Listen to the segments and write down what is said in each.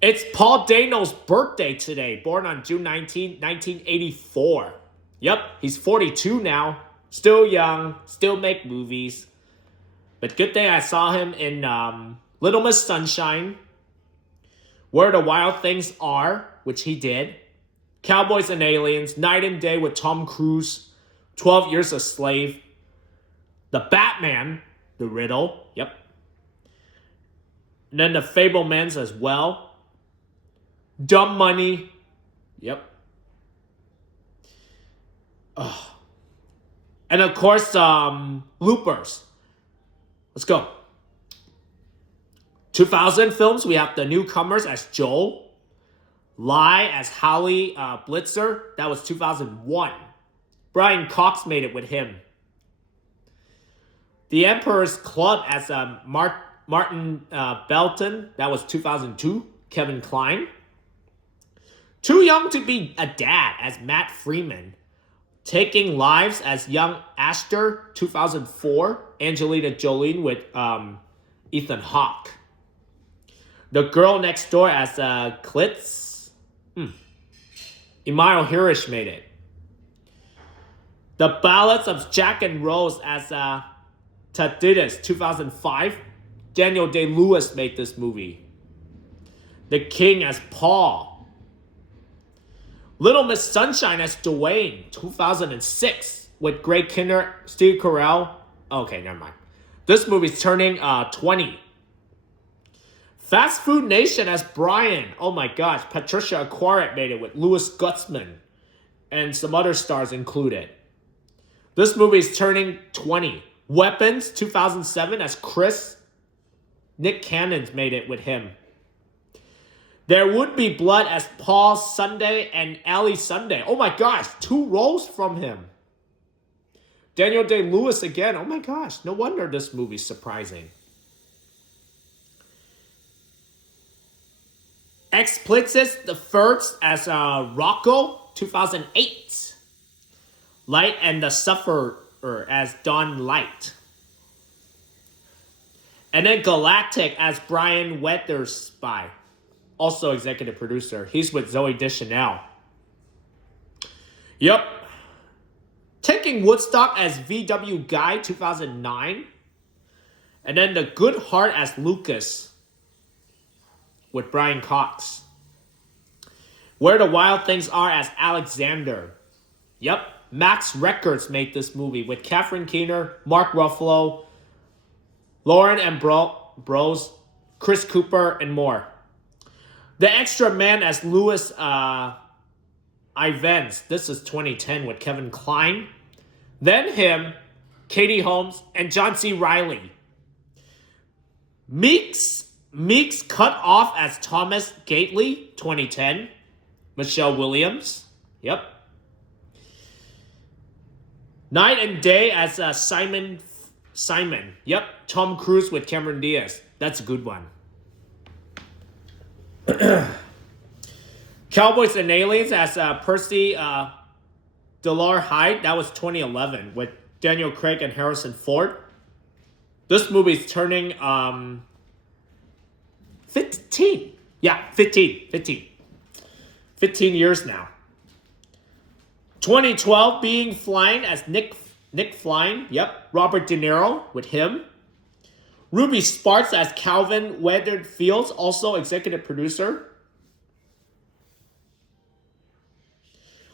It's Paul Dano's birthday today, born on June 19th, 1984. Yep, he's 42 now. Still young, still make movies. But good thing I saw him in Little Miss Sunshine, Where the Wild Things Are, which he did, Cowboys and Aliens, Night and Day with Tom Cruise, 12 Years a Slave, The Batman, The Riddle, yep. And then The Fablemans as well. Dumb Money, yep. Oh. And of course, Loopers. Let's go. 2000 films, we have the newcomers as Joel. Lie as Holly Blitzer. That was 2001. Brian Cox made it with him. The Emperor's Club as Martin Belton. That was 2002. Kevin Kline. Too Young to Be a Dad as Matt Freeman. Taking Lives as Young Astor, 2004. Angelina Jolie with Ethan Hawke. The Girl Next Door as Klitz. Emile Hirsch made it. The Ballads of Jack and Rose as Tacitus, 2005. Daniel Day-Lewis made this movie. The King as Paul. Little Miss Sunshine as Dwayne, 2006, with Greg Kinnear, Steve Carell. Okay, never mind. This movie's turning 20. Fast Food Nation as Brian. Oh my gosh, Patricia Arquette made it with Louis Gutzman and some other stars included. This movie's turning 20. Weapons, 2007 as Chris. Nick Cannon's made it with him. There Would Be Blood as Paul Sunday and Ali Sunday. Oh my gosh, 2 roles from him. Daniel Day-Lewis again. Oh my gosh, no wonder this movie's surprising. Explicit the First as Rocco, 2008. Light and the Sufferer as Don Light. And then Galactic as Brian Weathersby. Also executive producer. He's with Zoe Deschanel. Yep. Taking Woodstock as VW Guy, 2009. And then The Good Heart as Lucas with Brian Cox. Where the Wild Things Are as Alexander. Yep. Max Records made this movie with Catherine Keener, Mark Ruffalo, Lauren Ambrose, Chris Cooper, and more. The Extra Man as Louis Ivens. This is 2010 with Kevin Kline. Then him, Katie Holmes, and John C. Reilly. Meeks Cut Off as Thomas Gately, 2010. Michelle Williams. Yep. Night and Day as Simon. Yep. Tom Cruise with Cameron Diaz. That's a good one. Cowboys and Aliens as Percy Delar Hyde. That was 2011 with Daniel Craig and Harrison Ford. This movie's turning 15. Yeah, 15 years now. 2012 Being Flying as Nick Flying. Yep, Robert De Niro with him. Ruby Sparks as Calvin Weathered Fields, also executive producer.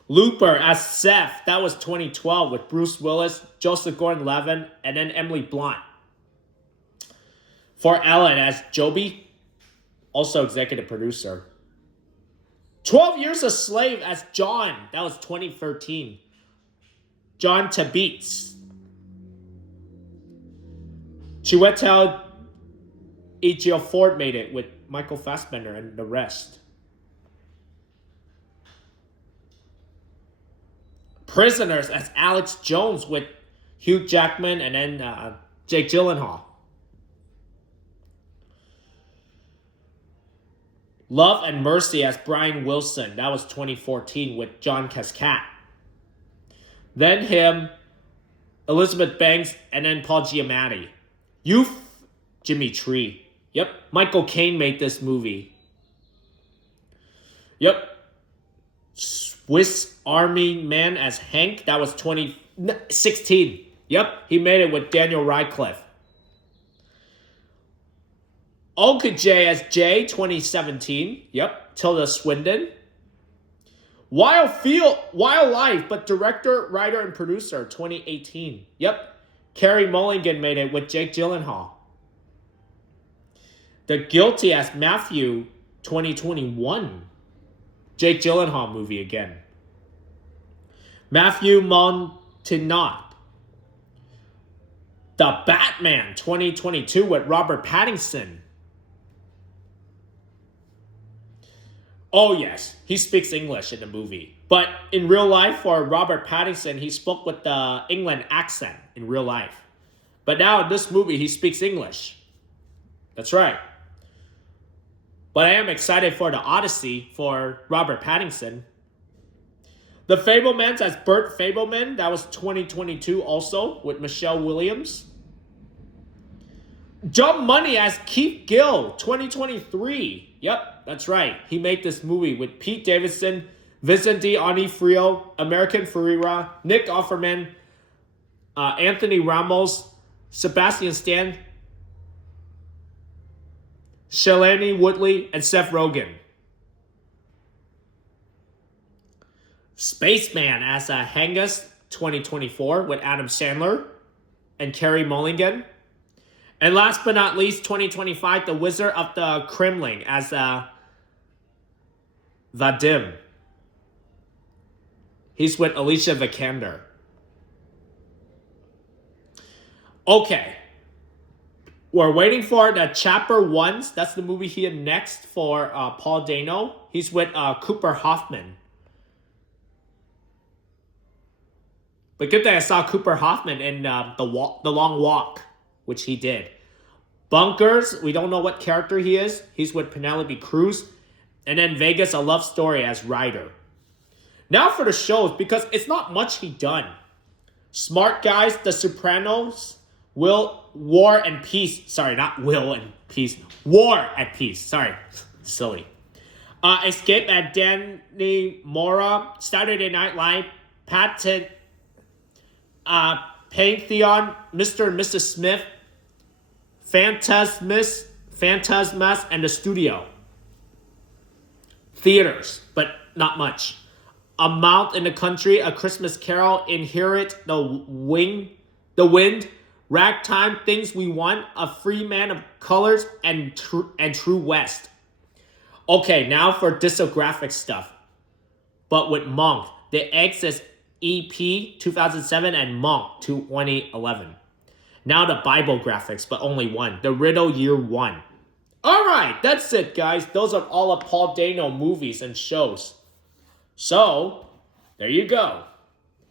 Looper as Seth, that was 2012 with Bruce Willis, Joseph Gordon-Levitt, and then Emily Blunt. For Ellen as Joby, also executive producer. 12 Years a Slave as John, that was 2013. John Tabitz. Chiwetel Ejiofor made it with Michael Fassbender and the rest. Prisoners as Alex Jones with Hugh Jackman and then Jake Gyllenhaal. Love and Mercy as Brian Wilson. That was 2014 with John Cascat. Then him, Elizabeth Banks, and then Paul Giamatti. Youth, Jimmy Tree. Yep, Michael Caine made this movie. Yep. Swiss Army Man as Hank. That was 2016. Yep, he made it with Daniel Radcliffe. Okaj as Jay, 2017. Yep, Tilda Swinton. Wildlife, but director, writer, and producer, 2018. Yep, Carey Mulligan made it with Jake Gyllenhaal. The Guilty as Matthew, 2021. Jake Gyllenhaal movie again. Matthew Montenot. The Batman, 2022 with Robert Pattinson. Oh yes, he speaks English in the movie. But in real life, for Robert Pattinson, he spoke with the England accent in real life. But now in this movie, he speaks English. That's right. But I am excited for the Odyssey for Robert Pattinson. The Fablemans as Burt Fableman. That was 2022 also with Michelle Williams. Jump Money as Keith Gill, 2023. Yep, that's right. He made this movie with Pete Davidson, Vincent D'Onofrio, American Ferrera, Nick Offerman, Anthony Ramos, Sebastian Stan, Shailene Woodley, and Seth Rogen. Spaceman as Hangus, 2024 with Adam Sandler and Carey Mulligan. And last but not least, 2025, The Wizard of the Kremlin as Vadim. He's with Alicia Vikander. Okay. We're waiting for the Chapter 1. That's the movie here next for Paul Dano. He's with Cooper Hoffman. But good thing I saw Cooper Hoffman in the Long Walk, which he did. Bunkers, we don't know what character he is. He's with Penelope Cruz. And then Vegas, A Love Story as Ryder. Now for the shows, because it's not much he done. Smart Guys, The Sopranos, War and Peace. Sorry, not Will and Peace. War and Peace. Sorry. Silly. Escape at Danny Mora, Saturday Night Live, Pantheon, Mr. and Mrs. Smith, Phantasmas, and The Studio. Theaters, but not much. A Mouth in the Country, A Christmas Carol, Inherit the Wind, Ragtime, Things We Want, A Free Man of Colors, and True West. Okay, now for discographic stuff. But with Monk, The Exes EP 2007 and Monk 2011. Now the Bible graphics, but only one. The Riddle Year 1. Alright, that's it, guys. Those are all of Paul Dano movies and shows. So, there you go.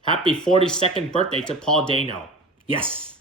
Happy 42nd birthday to Paul Dano. Yes.